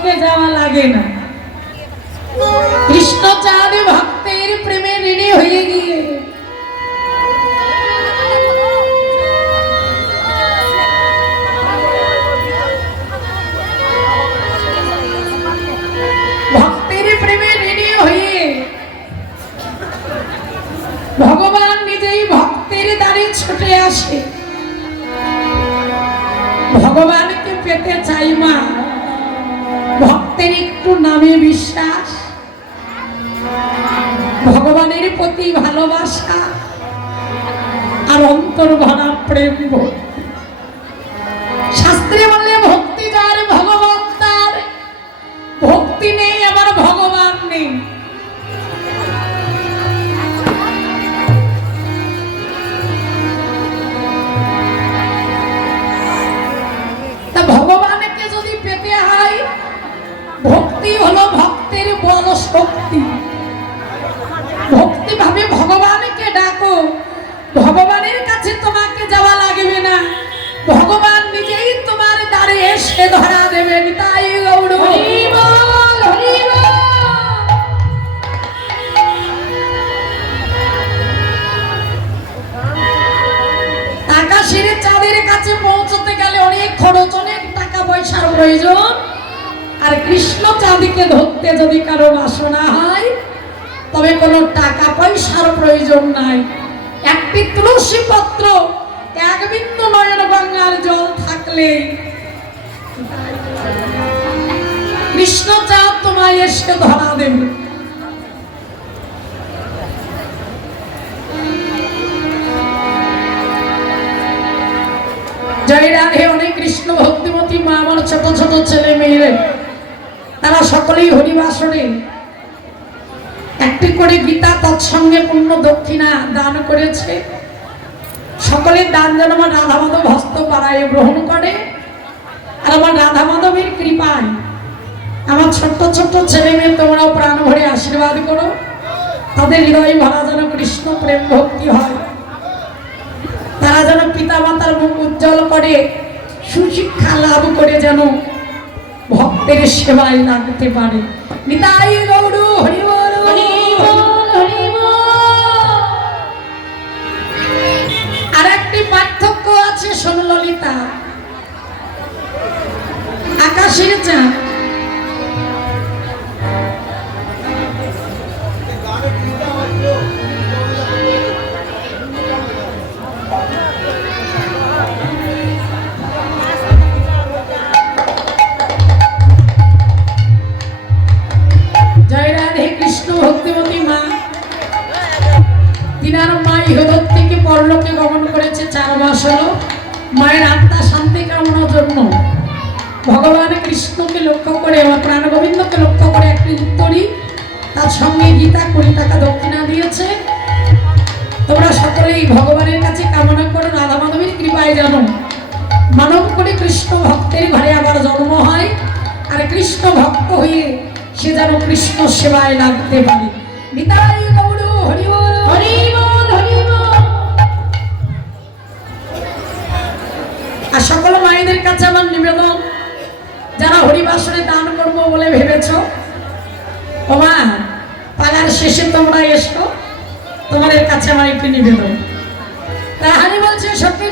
কাউকে যাওয়া লাগে না। কৃষ্ণচাঁদ ভক্তের প্রেমে ঋণী হয়ে গিয়ে ভগবান নিজেই ভক্তের দ্বারে ছুটে আসে। ভগবানকে পেতে চাই মা, ভক্তের একটু নামে বিশ্বাস, ভগবানের প্রতি ভালোবাসা আর অন্তর ভরা প্রেম। শাস্ত্রে বলে ভক্তি যার ভগবান তার, ভক্তি নেই আমার ভগবান নেই। ভগবানকে যদি পেতে হয়, ভক্তি হলো ভক্তের বড় শক্তি। ভক্তি ভাবে ভগবানকে ডাকো, ভগবানের কাছে তোমাকে যাওয়া লাগবে না, ভগবান নিজেই তোমার দ্বারে এসে ধরা দেবেন। তাই গৌর হরি বল, হরি বল। আকাশের চাঁদের কাছে পৌঁছতে গেলে অনেক খরচ, অনেক টাকা পয়সার প্রয়োজন। আর কৃষ্ণ চাঁদকে ধরতে যদি কারো বাসনা হয়, তবে কোনো টাকা পয়সার প্রয়োজন নাই। একটি তুলসী পত্র, এক বিন্দু নয়ন গঙ্গার জল থাকলে কৃষ্ণ চাঁদ তোমায় এসে ধরা দেবে। জয় রাধে। অনেক কৃষ্ণ ভক্তিমতী মা, আমার ছোট ছোট ছেলে মেয়েরা, তারা সকলেই হরিবাসনে একটি করে গীতা তৎসঙ্গে পূর্ণ দক্ষিণা দান করেছে। সকলের দান যেন আমার রাধা মাধব হস্ত পাড়ায় গ্রহণ করে। আর আমার রাধা মাধবের কৃপায় আমার ছোট্ট ছোট্ট ছেলে মেয়ে তোমরাও প্রাণ ভরে আশীর্বাদ করো, তাদের হৃদয় ভরা যেন কৃষ্ণ প্রেম ভক্তি হয়। তারা যেন পিতা মাতার মুখ উজ্জ্বল করে সুশিক্ষা লাভ করে যেন ভক্তের সেবায় লাগতে পারে। নিতাই গৌর হরি বল, হরি বল, হরি বল। আর একটি পার্থক্য আছে, শোন ললিতা। আকাশের চাঁদ পরলোকে গমন করেছে 4 মাস হলো। মায়ের আত্মা শান্তি কামনার জন্য ভগবান কৃষ্ণকে লক্ষ্য করে, আমার প্রাণ গোবিন্দকে লক্ষ্য করে একটি উত্তরী, তার সঙ্গে গীতা 20 টাকা দক্ষিণা দিয়েছে। তোমরা সকলেই ভগবানের কাছে কামনা করো রাধা মাধবের কৃপায় যেন মানব করে কৃষ্ণ ভক্তের ঘরে আবার জন্ম হয়, আর কৃষ্ণ ভক্ত হয়ে সে যেন কৃষ্ণ সেবায় লাগতে পারে। নিতাই গৌর হরি বল, হরি বল, হরি বল। আর সকল মায়েদের কাছে আমার নিবেদন, যারা হরিবাসনে দান করবো বলে ভেবেছ, ও মা পালার শেষে তোমরা এসো, তোমাদের কাছে আমার একটি নিবেদন। তাহারি বলছে সত্যি।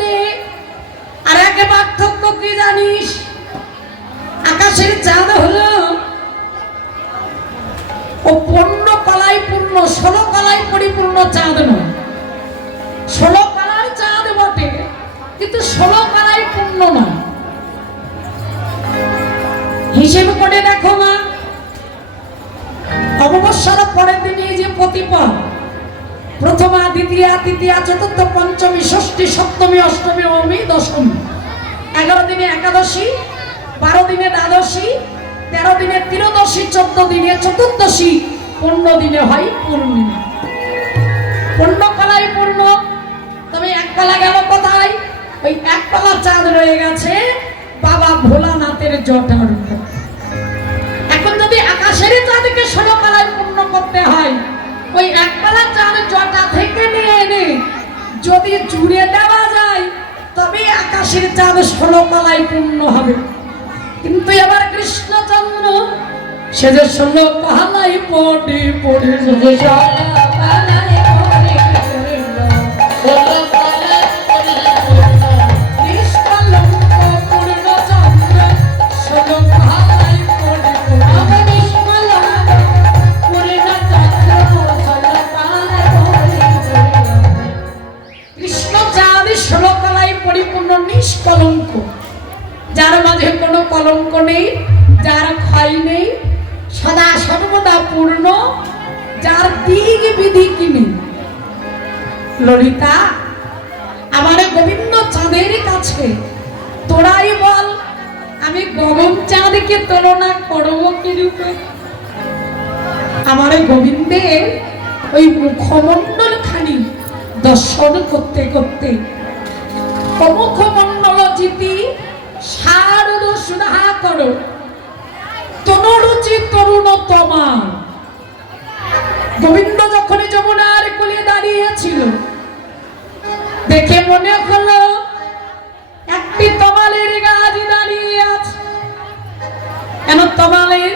আর এক পার্থক্য কি জানিস? আকাশের চাঁদ হলো ও 15 কলায় পূর্ণ, 16 কলায় পরিপূর্ণ চাঁদ নয়। 16 কলায় চাঁদ বটে, কিন্তু 16 কলায় পূর্ণ নয়। হিসেব করে দেখো মা, অমাবস্যার পরের দিনে যে প্রতিপদ, প্রথমা, দ্বিতীয়া, তৃতীয়া, চতুর্থ, পঞ্চমী, ষষ্ঠী, সপ্তমী, অষ্টমী, নবমী, দশমী, 11 দিনে একাদশী, 12 দিনে দ্বাদশী, 13 দিনে ত্রয়োদশী, 14 দিনে চতুর্দশী, 15 দিনে হয় পূর্ণিমা। 15 কলায় পূর্ণ। তবে এক কলা গেল কোথায়? ওই এক কলা চাঁদ রয়ে গেছে বাবা ভোলানাথের জটার উপর। এখন যদি আকাশের চাঁদকে 16 কলায় পূর্ণ করতে হয়, ওই এক কলা চাঁদ জটা থেকে নিয়ে এনে যদি জুড়ে দেওয়া যায়, তবে আকাশের চাঁদ 16 কলায় পূর্ণ হবে। কিন্তু এবার কৃষ্ণচন্দ্র সে যে ষোলো পালাই পড়ে পড়ে পরিপূর্ণ নিষ্কলঙ্ক, যার মাঝে কোনো কলঙ্ক নেই, যার ক্ষয় নেই, সদা সর্বদা পূর্ণ, যার দিক বিধি কি নেই। ললিতা, আমার গোবিন্দ চাঁদের কাছে তোরাই বল, আমি গগন চাঁদকে তুলনা করবো কি রূপে? আমার গোবিন্দের ওই মুখমণ্ডল খানি দর্শন করতে করতে মুখমণ্ডল জিতি শারদ সুধা করো তনুরুচি তরুণতমা। গোবিন্দ যখন যমুনার কোলে দাঁড়িয়েছিল, দেখে মনে হলো একটি তমালের গাছ দাঁড়িয়ে আছে। কেন? তমালের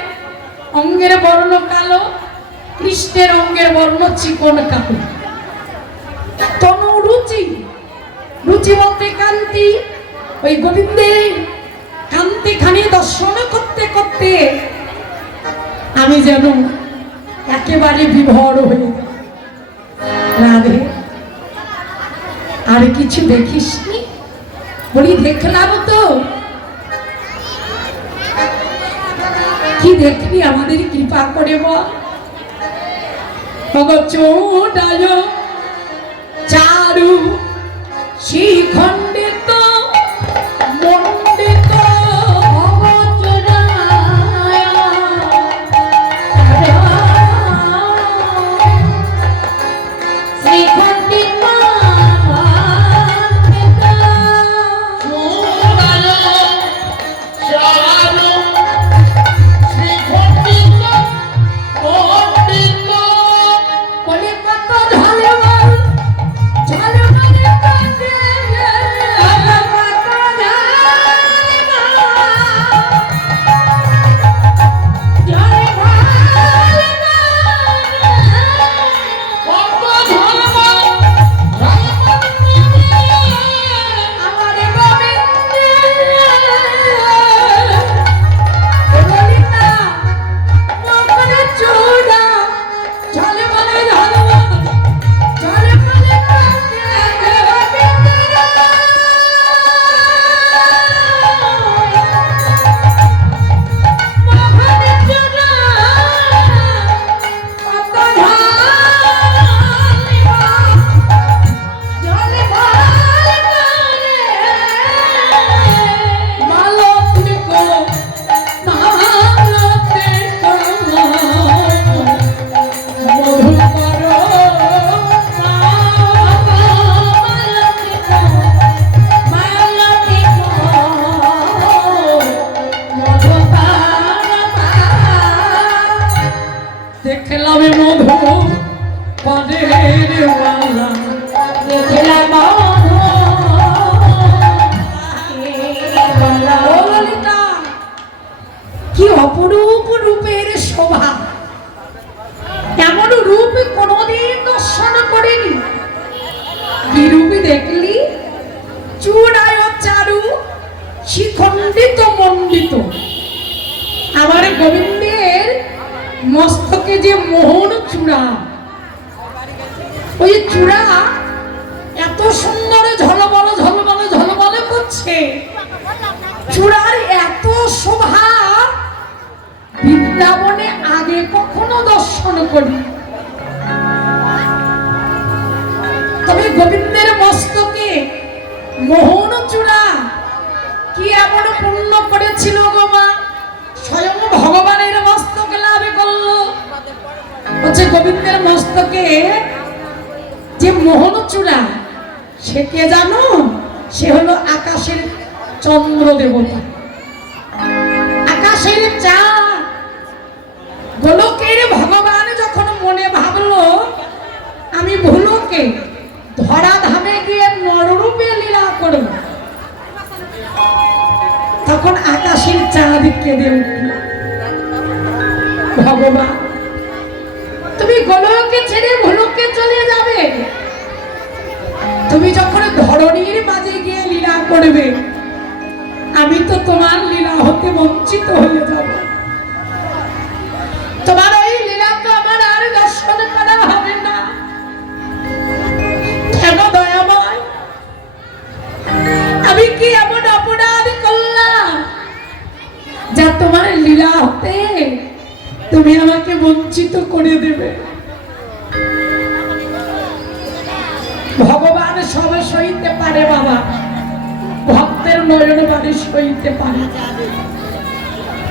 অঙ্গের বর্ণ কালো, কৃষ্ণের অঙ্গের বর্ণ চিকন কালো। তনুরুচি, রুচি বলতে কান্তি, ওই গোবিন্দের কান্তি খানি দর্শন করতে করতে আমি যেন একেবারে বিভোর হয়ে গেল। রাধে, আর কিছু দেখিসনি? বলি দেখলাম তো। কি দেখবি? আমাদের কৃপা করে বল। চৌডায় চারু শ্রীখণ্ডিত মণ্ডিত কি অপরূপ রূপের শোভা! এমন রূপ কোনদিন দর্শন করিনি। কি রূপে দেখলি? চূড়ায় চারু শিখণ্ডিত মণ্ডিত। আমার গোবিন্দের মস্তকে যে মোহন চূড়া, ওই চূড়া এত সুন্দর ঝলমল ঝলমল ঝলমল করছে। চূড়ার এত শোভা বৃন্দাবনে আগে কখনো দর্শন করি। তবে গোবিন্দের মস্তকে মোহন চূড়া কি এমন পূর্ণ করেছিল গো মা, স্বয়ং ভগবানের মস্তকে লাভ করলো। হচ্ছে গোবিন্দের মস্তকে যে মোহন চূড়া, সে কে জানো? সে হলো আকাশের চন্দ্র দেবতা, আকাশের চাঁদ। গোলকের ভগবান যখন মনে ভাবলো আমি ভুলোকে ধরা ধামে গিয়ে নররূপে লীলা করব, তখন আকাশের চাঁদ ভগবান তুমি গোলকে ছেড়ে ভুলকে চলে যাবে, তুমি যখন ধরণীর মাঝে গিয়ে লীলা করবে আমি তো তোমার লীলা হতে বঞ্চিত হয়ে যাব। তোমার ওই লীলা তো আমার আর দর্শন করা হবে না। কেন দয়াময়, আমি কি এমন অপরাধ করলাম যা তোমার লীলা হতে তুমি আমাকে বঞ্চিত করে দেবে? ভগবান সব সইতে পারে বাবা, ভক্তের নয়ন বাড়ি সইতে পারে।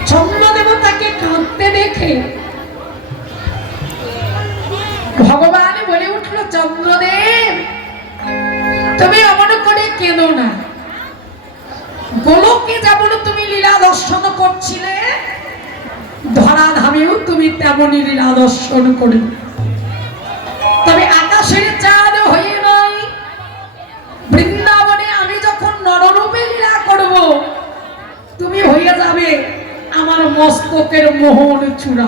চন্দ্রদেবতাকে কাঁদতে দেখে ভগবান বলে উঠল, চন্দ্রদেব তুমি অমন করে কেঁদো না। গোলকে যেমন তুমি লীলা দর্শন করছিলে ধরাধামেও তুমি তেমনই লীলা দর্শন করবে। তবে আকাশের চাঁদ হয়ে নয়, বৃন্দাবনে আমি যখন নররূপে লীলা করব তুমি হয়ে যাবে আমার মস্তকের মোহন চূড়া।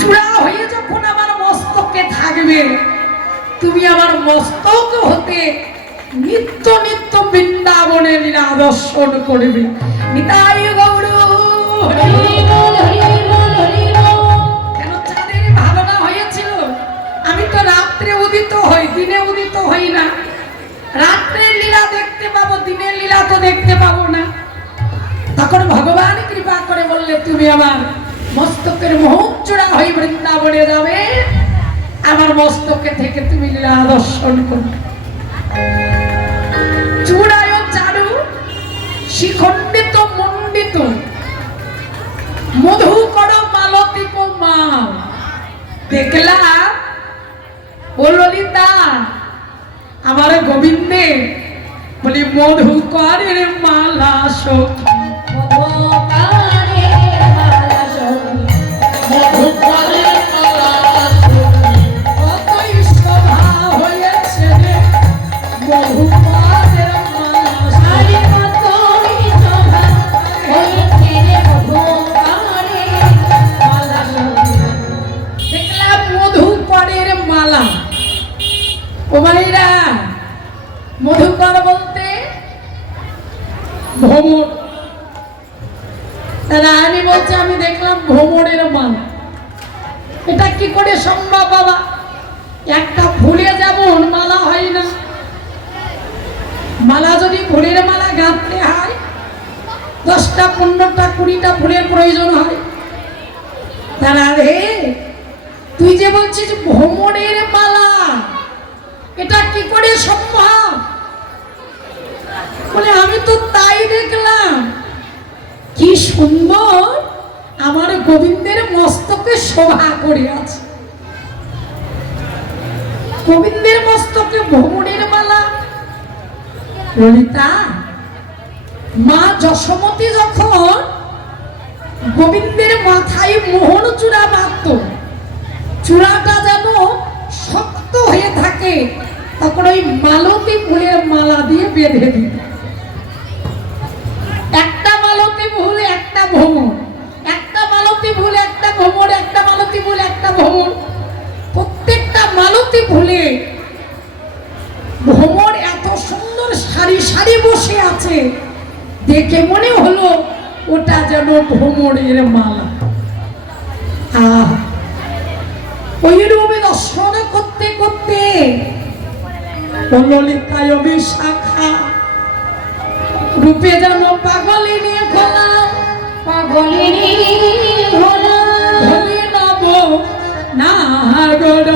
চূড়া হয়ে যখন আমার মস্তকে থাকবে তুমি আমার মস্তক হতে নিত্য নিত্য বৃন্দাবনে লীলা দর্শন করবে। নিতাই গৌর কেন চাঁদের ভাবনা হয়েছিল? আমি তো রাত্রে উদিত হই, দিনে উদিত হই না। রাত্রের লীলা দেখতে পাবো, দিনের লীলা তো দেখতে পাবো না। তখন ভগবান কৃপা করে বললে, তুমি আমার মস্তকের মোহচূড়া হয়ে বৃন্দাবনে যাবে, আমার মস্তকে থেকে তুমি লীলা দর্শন করবে। চূড়ায় চারু শিখণ্ডিত মণ্ডিত মধুকর মালতিক মাল দেখলা ও ললিতা আমার গোবিন্দে বলি মধুকরের মালা সখী, কতই শোভা হয়েছে রে মধুকরের মালা সারি, কতই শোভা হয়েছে রে মধুকরের মালা সখী। দেখলাম মধুকরের মালা। ও ভাইরা, মধুকর বলতে ভ্রমর। রানী বলছে আমি দেখলাম ভ্রমরের মালা। এটা কি করে সম্ভব বাবা? একটা ফুলে যেমন মালা হয় না, মালা যদি ফুলের মালা গাঁথতে হয় 10টা 15টা 20টা ফুলের প্রয়োজন হয়। তারা রে তুই যে বলছিস ভ্রমরের মালা, এটা কি করে সম্ভব? বলে আমি তো তাই দেখলাম। কি সুন্দর আমার গোবিন্দের মস্তকে শোভা করে আছে। গোবিন্দের মস্তকে ভ্রমরের মালা। ললিতা, মা যশোমতী যখন গোবিন্দের মাথায় মোহন চূড়া বাঁধত, চূড়াটা যেন শক্ত হয়ে থাকে, তখন ওই মালতী ফুলের মালা দিয়ে বেঁধে দিত। একটা মালতী ফুল একটা ভ্রমর, একটা মালতী ফুল একটা ভ্রমর, একটা মালতী ফুল একটা ভ্রমর। প্রত্যেকটা মালতী ফুলে ভ্রমর এত সুন্দর সারি সারি বসে আছে, দেখে মনে হলো ওটা যেন ভ্রমরের মালা। ওই রূপে দর্শন করতে করতে ললিতায় বিশাখা রূপে যেন পাগলিনী হলাম, পাগলিনী হলাম, হলি নব নাগর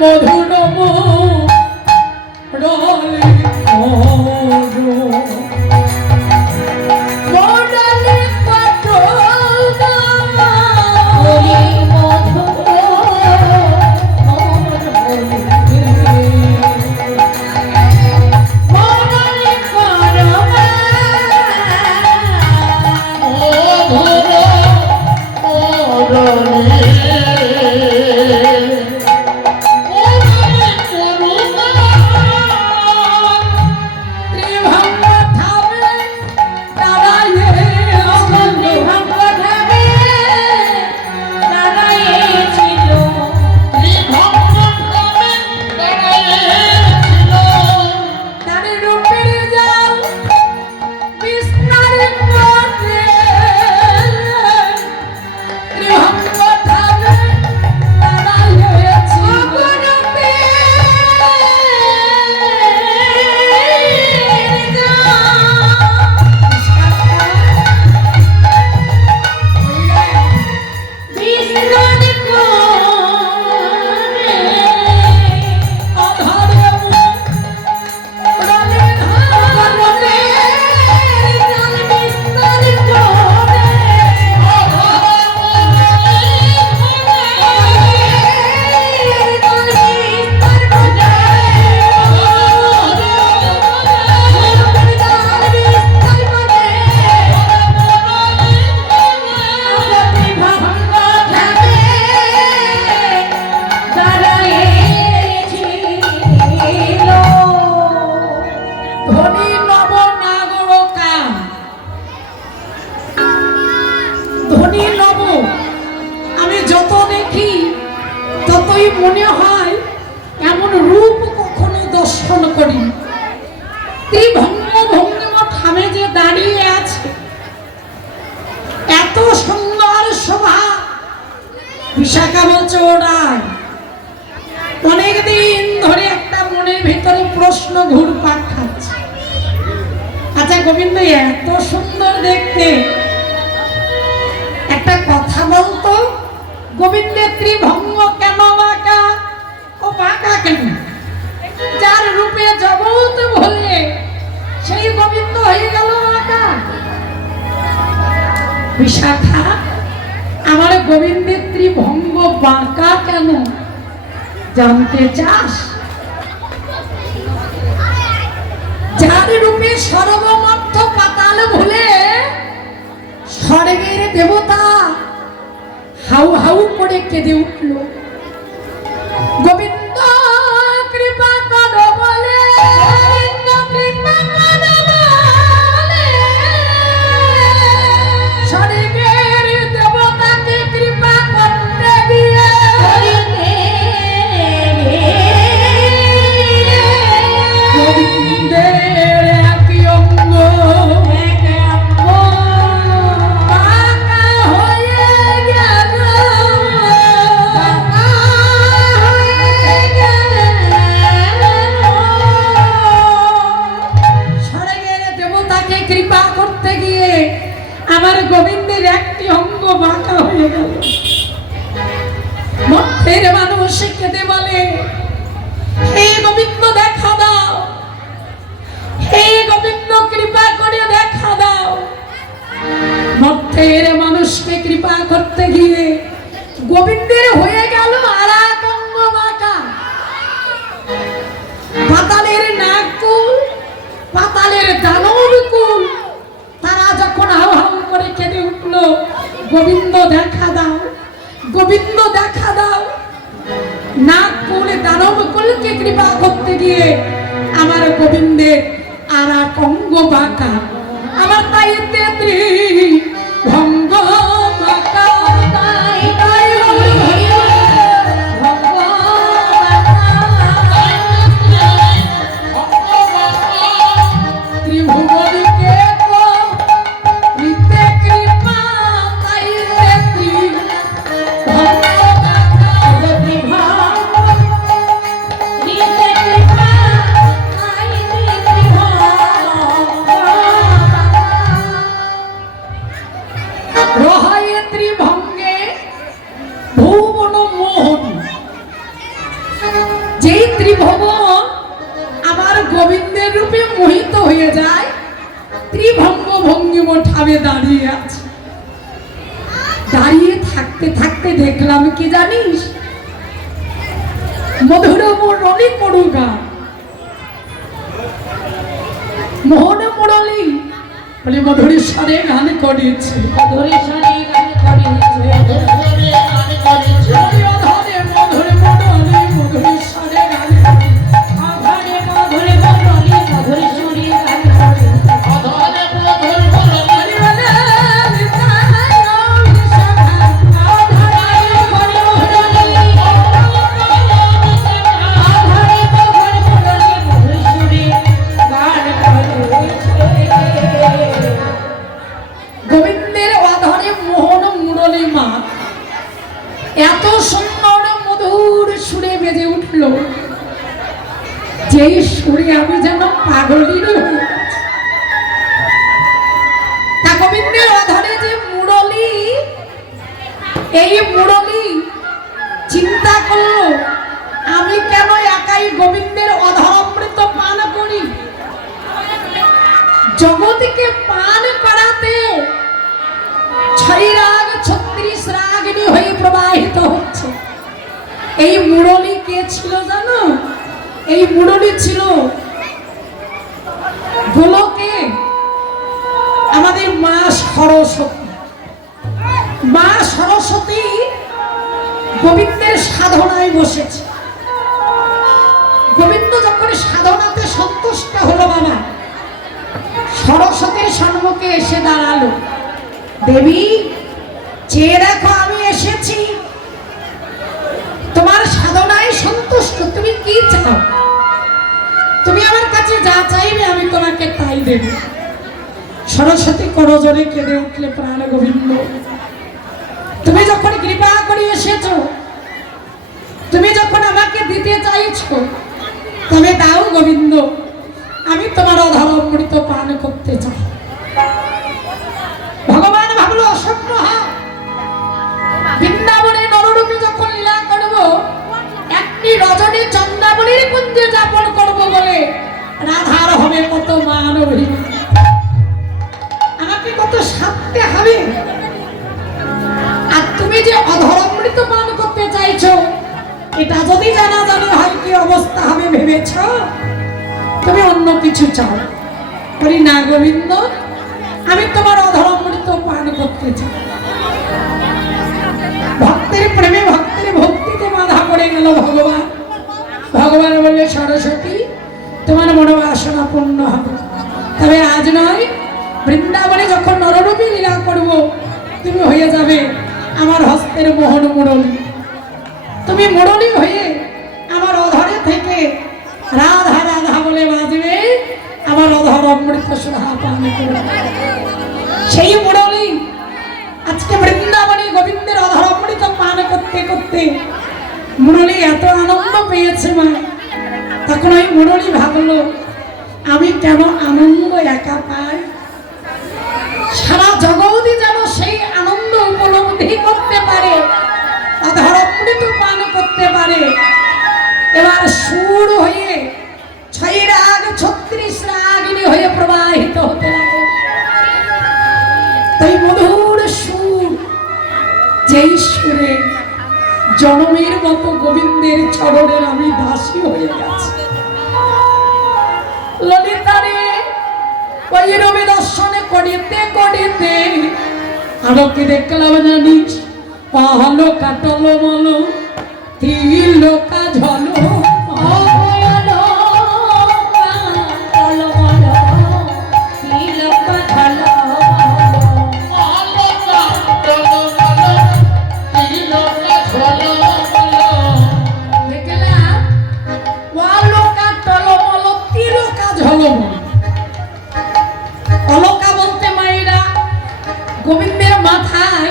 মধুর রলে মনে হয় এমন রূপ কখনো দর্শন করি। ত্রিভঙ্গ ভঙ্গিমা থামে যে দাঁড়িয়ে আছে, এত সুন্দর শোভা। বিশাখা বলছে ওরাই অনেকদিন ধরে একটা মনের ভিতরে প্রশ্ন ঘুরপাক খাচ্ছে। আচ্ছা গোবিন্দ এত সুন্দর দেখতে, একটা কথা বলতো, গোবিন্দের ত্রিভঙ্গ কেন বাঁকা? ও বাঁকা কেন? যার রূপে জগৎ ভোলে সেই গোবিন্দ হয়ে গেল বাঁকা। বিশাখা, আমার গোবিন্দের ত্রিভঙ্গ বাঁকা কেন জানতে চাস? যার রূপে সর্বমর্থ পাতাল ভুলে স্বর্গের দেবতা হাউ হাউ করে কেঁদে উঠল, গোবিন্দ কৃপা করো বলে, স্বর্গের দেবতাকে কৃপা করতে গিয়ে গোবিন্দের একই অঙ্গ আমার গোবিন্দের একটি অঙ্গ বাঁকা হয়ে গেল। মধ্যের মানুষ কেঁদে বলে, হে গোবিন্দ দেখা দাও, হে গোবিন্দ কৃপা করে দেখা দাও। মধ্যের মানুষকে কৃপা করতে গিয়ে গোবিন্দের হয়ে গেল আর এক অঙ্গ বাঁকা। পাতালের নাগকুল, পাতালের দানব কুল, তারা যখন হাউ হাউ করে কেঁদে উঠল, গোবিন্দ দেখা দাও, গোবিন্দ দেখা দাও। নাগ কুল দানব কুলকে কৃপা করতে গিয়ে আমার গোবিন্দের আর এক অঙ্গ বাঁকা। আমার তাই ভঙ্গ বাঁকা, যেই ত্রিভুবন আমার গোবিন্দের রূপে মোহিত হয়ে যায়, ত্রিভঙ্গ ভঙ্গিম ঠাবে দাঁড়িয়ে আছে। দাঁড়িয়ে থাকতে থাকতে দেখলাম কি জানিস, মধুর মুরলী করুগা, মোহন মুরলী বলে মধুরের স্বরে গান করেছে, মধুরের স্বরে গান করেছে, আধারে মধুরে মুরলী মধুরের স্বরে গান করেছে, আধারে মধুরে মুরলী মধুরের স্বরে গান করেছে, আধারে মধুরে মুরলী বলে গোবিন্দের অধরে মোহন মুরলী মা এত সুন্দর মধুর সুরে বেজে উঠল, যেই সুরে আমি যেন পাগলির হয়ে গেছি। তা গোবিন্দের অধরে যে মুরলী, এই মুরলী চিন্তা করলো আমি কেন একাই গোবিন্দের অধরামৃত পান করি, জগৎকে পান করাতে 6 রাগ 36 রাগিনী হয়ে প্রবাহিত হচ্ছে। এই মুরলী কে ছিল জানো? এই মুরলী ছিল গোলকে আমাদের মা সরস্বতী। মা সরস্বতী গোবিন্দের সাধনায় বসেছে। গোবিন্দ যখন সাধনাতে সন্তুষ্ট হলো, বাবা সরস্বতীর সম্মুখে এসে দাঁড়ালো, দেবী চেয়ে দেখো আমি এসেছি, তোমার সাধনায় সন্তুষ্ট, তুমি কি চাও? তুমি আমার কাছে যা চাইবে আমি তোমাকে তাই দেব। সরস্বতী করজোরে কেঁদে উঠলে, প্রাণ গোবিন্দ তুমি যখন কৃপা করে এসেছো, তুমি যখন আমাকে দিতে চাইছো, তবে দাও গোবিন্দ, আমি তোমার অধর অমৃত পান করতে চাই। ভগবান ভাবলো অসম্ভব, বৃন্দাবনে নররূপে যখন লীলা করব, একটি রজনী চন্দ্রাবলীর কুঞ্জে যাপন করব বলে রাধার হবে কত মান অভিমান, আমাকে কত সাধতে হবে। আর তুমি যে অধর অমৃত পান করতে চাইছো, এটা যদি জানাজানি হয় কি অবস্থা হবে ভেবেছ? তুমি অন্য কিছু চাও। বলি না গোবিন্দ, আমি তোমার অধর অমৃত পান করতে চাই। ভক্তের প্রেমে ভক্তের ভক্তিতে বাধা পড়ে গেল ভগবান। ভগবান বললে, সরস্বতী তোমার মনোবাসনা পূর্ণ হবে, তবে আজ নয়, বৃন্দাবনে যখন নররূপে লীলা করব, তুমি হয়ে যাবে আমার হস্তের মোহন মুরলী। তুমি মুরলী হয়ে আমার অধরে থেকে রাধা রাধা বলে বাজবে, আমার অধর অমৃত সুধা পান করবে। সেই মুরলী আজকে বৃন্দাবনে গোবিন্দের অধর অমৃত পান করতে করতে মুরলী এত আনন্দ পেয়েছে মা, তখন ওই মুরলী ভাবলো আমি কেন আনন্দ একা পাই, সারা জগৎই যেন সেই আনন্দ উপলব্ধি করতে পারে, অধর অমৃত পান করতে পারে। এবার সুর হয়ে 6 রাগ 36 রাগিনী হয়ে প্রবাহিত হতে লাগে। তাই মধুর সুর, যেই সুরে জনমের মতো গোবিন্দের চরণের আমি দাসী হয়ে গেছি। ললিতারে ওই রবি দর্শনে করিতে করিতে আরো কি দেখলাম জানিস, পাহলোকা টলমল তিলোকা ঝল গোবিন্দের মাথায়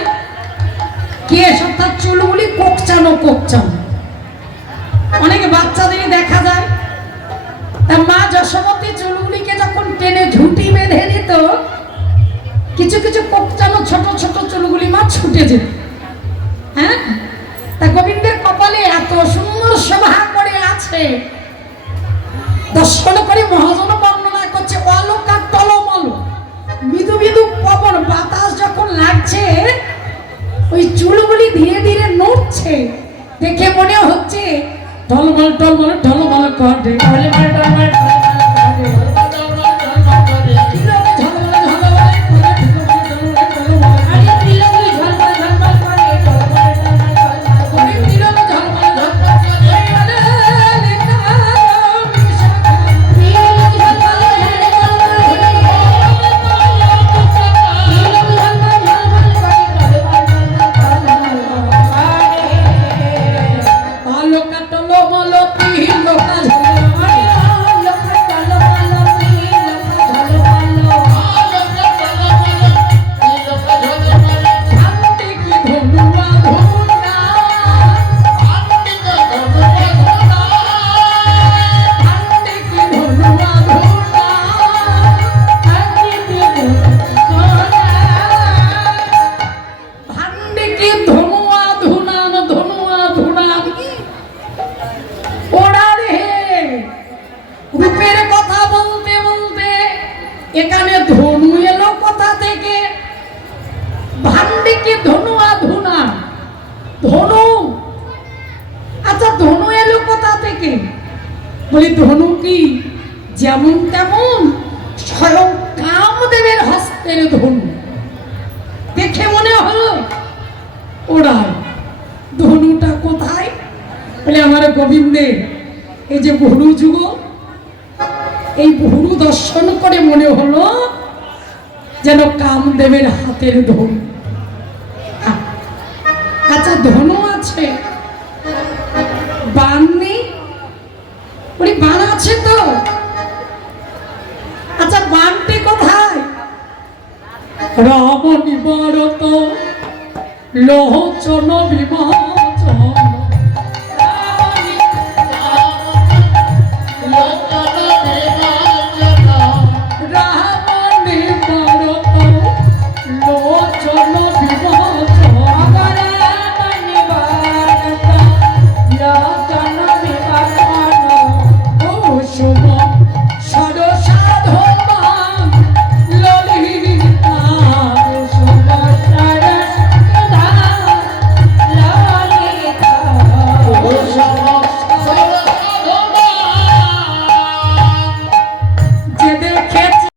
কেশ অর্থাৎ চুলগুলি কোকচানো কোকচানো। অনেক বাচ্চাদের দেখা যায়, তার মা যশোমতী চুলগুলিকে যখন টেনে ঝুঁটি বেঁধে দিত, কিছু কিছু কোকচানো ছোট ছোট চুলগুলি মা ছুটে যেত। হ্যাঁ, তা গোবিন্দের কপালে এত সুন্দর শোভা করে আছে, আসে দর্শন করে মহাজন বর্ণনা করছে অলোকার টলমল মৃদু মৃদু পবন বাতাস যখন লাগছে ওই চুলগুলি ধীরে ধীরে নড়ছে দেখে মনে হচ্ছে টলমল টলমল টলমল করে টলমল টলমল এখানে ধনু এলো কোথা থেকে ভান্ডিকে ধনু আধুনা ধনু আচ্ছা ধনু এলো কোথা থেকে বলি ধনু কি যেমন তেমন স্বয়ং কামদেবের হস্তের ধনু দেখে মনে হলো ওড়ায় ধনুটা কোথায় বলে আমার গোবিন্দের এই যে ভুরু যুগল এই ভুরু দর্শন করে মনে হলো যেন কামদেবের হাতের ধনু আচ্ছা ধনু আছে বান নেই বলি বান আছে তো আচ্ছা বানটি কোথায় রমণী বরত লোচন বিমোচন